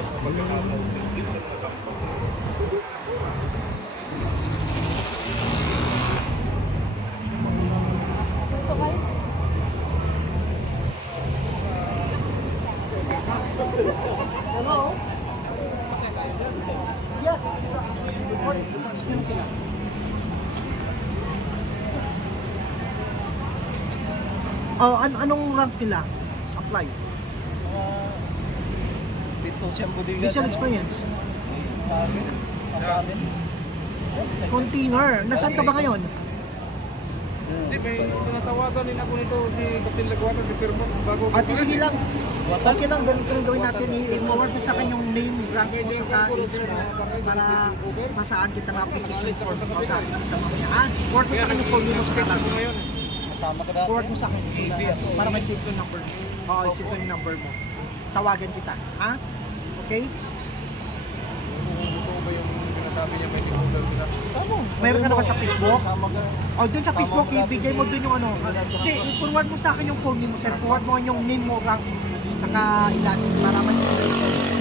Hello? Yes. Sino sila? Anong rank nila? Apply. Dito siyang budigan. Visual experience. Sa amin. Sa amin. Container. Nasaan ka ba ngayon? Hindi, may tinatawagan din ako nito si Captain Laguana, si Firman, bago. Ate, sige lang. Okay lang, ganito lang gawin natin. I-forward mo sa akin yung name, rank mo sa age mo para masaan kita ma-application form mo sa akin kita mamaya. Forward mo sa akin yung phone mo sa kanan. Kasama ka dati. Forward mo sa akin CV ako. para may save yung number mo. Oo, save yung number mo. Tawagan kita. Ha? Okay? Totoo ba yung sinasabi niya may decoder sila? Tama. Meron ka na ba sa Facebook? Kasama ka. O, dun sa Facebook, ibigay mo dun yung ano. Hindi, i-forward mo sa akin yung phone name mo, sir. Forward mo yung name mo, rank, saka ilan, para may save.